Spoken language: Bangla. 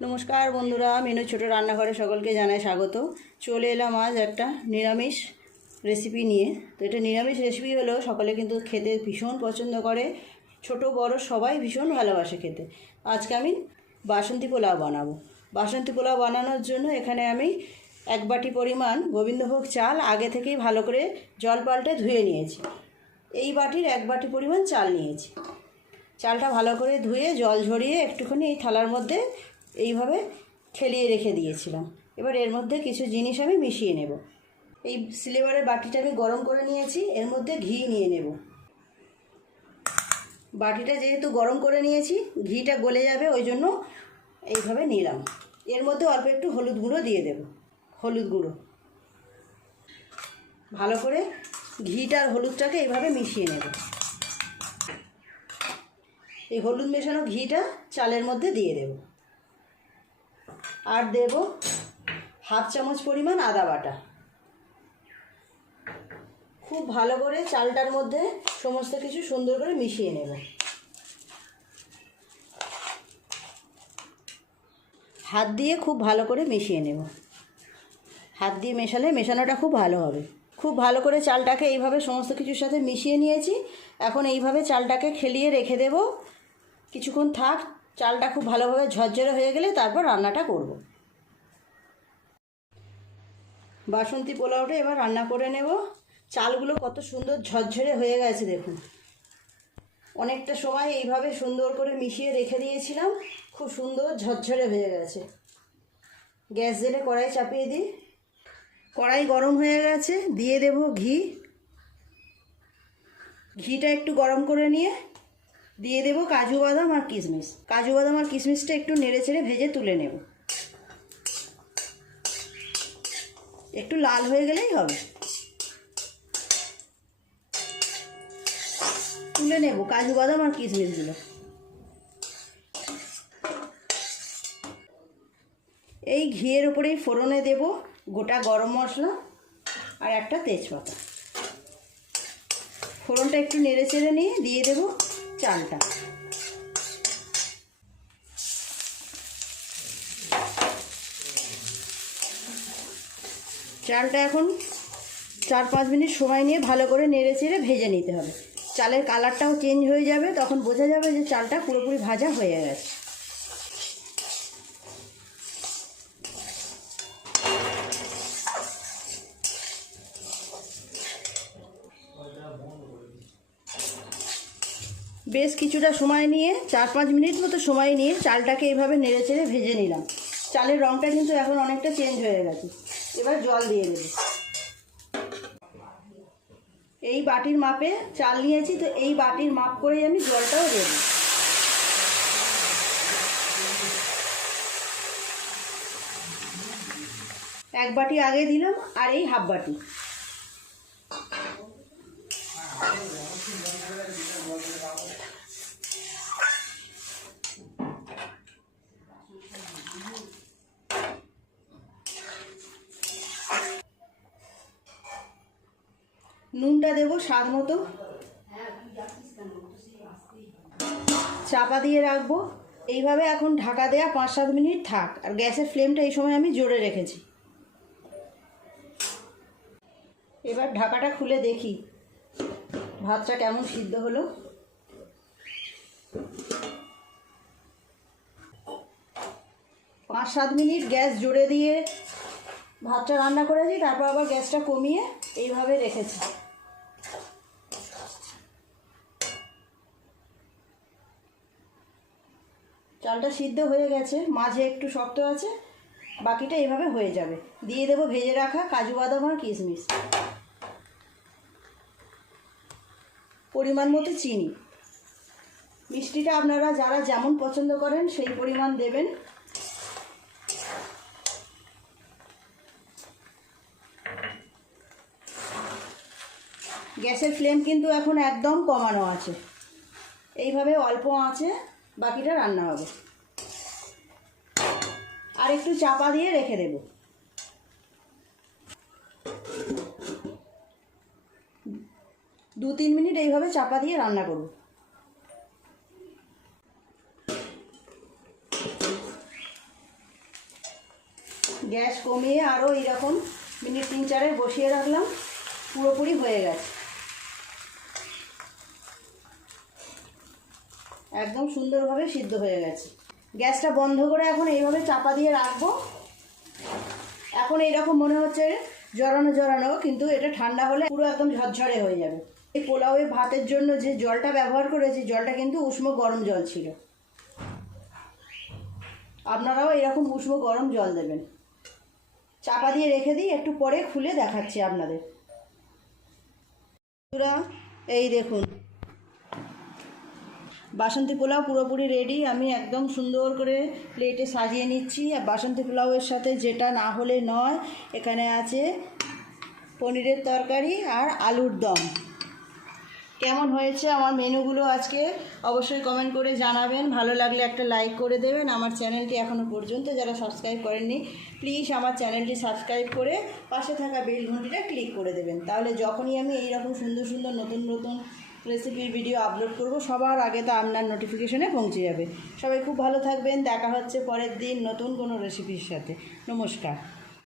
নমস্কার বন্ধুরা, মেনু ছোট রান্নাঘরে সকলকে জানাই স্বাগত। চলে এলাম আজ একটা নিরামিষ রেসিপি নিয়ে। তো এটা নিরামিষ রেসিপি হলো সকলে কিন্তু খেতে ভীষণ পছন্দ করে, ছোট বড় সবাই ভীষণ ভালোবাসে খেতে। আজকে আমি বাসন্তী পোলাও বানাবো। বাসন্তী পোলাও বানানোর জন্য এখানে আমি 1 বাটি পরিমাণ গোবিন্দভোগ চাল আগে থেকেই ভালো করে জল পাল্টে ধুয়ে নিয়েছি। এই বাটির 1 বাটি পরিমাণ চাল নিয়েছি। চালটা ভালো করে ধুয়ে জল ঝরিয়ে একটুখানি এই থালার মধ্যে এইভাবে ঠেলিয়ে রেখে দিয়েছিলাম। এবার এর মধ্যে কিছু জিনিস আমি মিশিয়ে নেব। এই সিলভারের বাটিটা আমি গরম করে নিয়েছি, এর মধ্যে ঘি নিয়ে নেব। বাটিটা যেহেতু গরম করে নিয়েছি, ঘিটা গলে যাবে, ওই জন্য এইভাবে নিলাম। এর মধ্যে অল্প একটু হলুদ গুঁড়ো দিয়ে দেব। হলুদ গুঁড়ো ভালো করে ঘিটা আর হলুদটাকে এইভাবে মিশিয়ে নেব। এই হলুদ মেশানো ঘিটা চালের মধ্যে দিয়ে দেব। আর দেব 1/2 চামচ পরিমাণ আদা বাটা। খুব ভালো করে চালটার মধ্যে সমস্ত কিছু সুন্দর করে মিশিয়ে নেব। হাত দিয়ে খুব ভালো করে মিশিয়ে নেব। হাত দিয়ে মেশালে মেশানোটা খুব ভালো হবে। খুব ভালো করে চালটাকে এইভাবে সমস্ত কিছুর সাথে মিশিয়ে নিয়েছি। এখন এইভাবে চালটাকে খেলিয়ে রেখে দেব। কিছুক্ষণ থাক, চালটা খুব ভালোভাবে ঝরঝরে হয়ে গেলে তারপর রান্নাটা করব। বাসন্তী পোলাওটা এবার রান্না করে নেব। চালগুলো কত সুন্দর ঝরঝরে হয়ে গেছে দেখুন। অনেকটা সময় এইভাবে সুন্দর করে মিশিয়ে রেখে দিয়েছিলাম, খুব সুন্দর ঝরঝরে হয়ে গেছে। গ্যাস জেলে কড়াই চাপিয়ে দিই। কড়াই গরম হয়ে গেছে, দিয়ে দেব ঘি। ঘিটা একটু গরম করে নিয়ে দিয়ে দেব কাজু বাদাম আর কিশমিশ। কাজু বাদাম আর কিশমিশটা একটু নেড়ে চেড়ে ভেজে তুলে নেব। একটু লাল হয়ে গেলেই হবে। তুলে নেব কাজু বাদাম আর কিশমিশগুলো। এই ঘিয়ের উপরেই ফোড়নে দেব গোটা গরম মশলা আর একটা তেজপাতা। ফোড়নটা একটু নেড়ে চেড়ে নিয়ে দিয়ে দেব চালটা। চালটা এখন 4-5 মিনিট সময় নিয়ে ভালো করে নেড়ে চেড়ে ভেজে নিতে হবে। চালের কালারটাও চেঞ্জ হয়ে যাবে, তখন বোঝা যাবে যে চালটা পুরোপুরি ভাজা হয়ে গেছে। বেশ কিছুটা সময় নিয়ে 4-5 মিনিট মতো সময় নিয়ে চালটাকে এইভাবে নেড়ে চেড়ে ভেজে নিলাম। চালের রঙটা কিন্তু এখন অনেকটা চেঞ্জ হয়ে গেছে। এবার জল দিয়ে দেব। এই বাটির মাপে চাল নিয়েছি, তো এই বাটির মাপ করেই আমি জলটাও দেব। এক বাটি আগে দিলাম আর এই হাফ বাটি। নুনটা দেব স্বাদ মতো। চাপা দিয়ে রাখবো। এইভাবে এখন ঢাকা দেয়া 5-7 মিনিট থাক। আর গ্যাসের ফ্লেমটা এই সময় আমি জোরে রেখেছি। এবার ঢাকাটা খুলে দেখি ভাতটা কেমন সিদ্ধ হলো। 5-7 মিনিট গ্যাস জোরে দিয়ে ভাতটা রান্না করেছি, তারপর আবার গ্যাসটা কমিয়ে এইভাবে রেখেছি। চালটা সিদ্ধ হয়ে গেছে, মাঝে একটু শক্ত আছে, বাকিটা এইভাবে হয়ে যাবে। দিয়ে দেব ভেজে রাখা কাজু বাদাম আর কিশমিশ। পরিমাণ মতো চিনি। মিষ্টিটা আপনারা যারা যেমন পছন্দ করেন সেই পরিমাণ দেবেন। গ্যাসের ফ্লেম কিন্তু এখন একদম কমানো আছে। এইভাবে অল্প আঁচে বাকিটা রান্না হবে। আর একটু চাপা দিয়ে রেখে দেব। 2-3 মিনিট এইভাবে চাপা দিয়ে রান্না করব। গ্যাস কমিয়ে আরও এইরকম মিনিট 3-4 বসিয়ে রাখলাম। পুরোপুরি হয়ে গেছে, একদম সুন্দরভাবে সিদ্ধ হয়ে গেছে। গ্যাসটা বন্ধ করে এখন এইভাবে চাপা দিয়ে রাখবো। এখন এইরকম মনে হচ্ছে জড়ানো জড়ানো, কিন্তু এটা ঠান্ডা হলে পুরো একদম ঝরঝরে হয়ে যাবে। এই পোলাওয়ে ভাতের জন্য যে জলটা ব্যবহার করেছি, জলটা কিন্তু উষ্ণ গরম জল ছিল। আপনারাও এরকম উষ্ণ গরম জল দেবেন। চাপা দিয়ে রেখে দিই, একটু পরে খুলে দেখাচ্ছি আপনাদের। এই দেখুন, বাসন্তী পোলাও পুরোপুরি রেডি। আমি একদম সুন্দর করে প্লেটে সাজিয়ে নিচ্ছি। আর বাসন্তী পোলাওয়ের সাথে যেটা না হলে নয়, এখানে আছে পনিরের তরকারি আর আলুর দম। কেমন হয়েছে আমার মেনুগুলো আজকে অবশ্যই কমেন্ট করে জানাবেন। ভালো লাগলে একটা লাইক করে দেবেন। আমার চ্যানেলটি এখনও পর্যন্ত যারা সাবস্ক্রাইব করেননি, প্লিজ আমার চ্যানেলটি সাবস্ক্রাইব করে পাশে থাকা বেল ঘন্টিটা ক্লিক করে দেবেন। তাহলে যখনই আমি এইরকম সুন্দর সুন্দর নতুন নতুন রেসিপির ভিডিও আপলোড করব, সবার আগে তা আপনার নোটিফিকেশনে পৌঁছে যাবে। সবাই খুব ভালো থাকবেন। দেখা হচ্ছে পরের দিন নতুন কোনো রেসিপির সাথে। নমস্কার।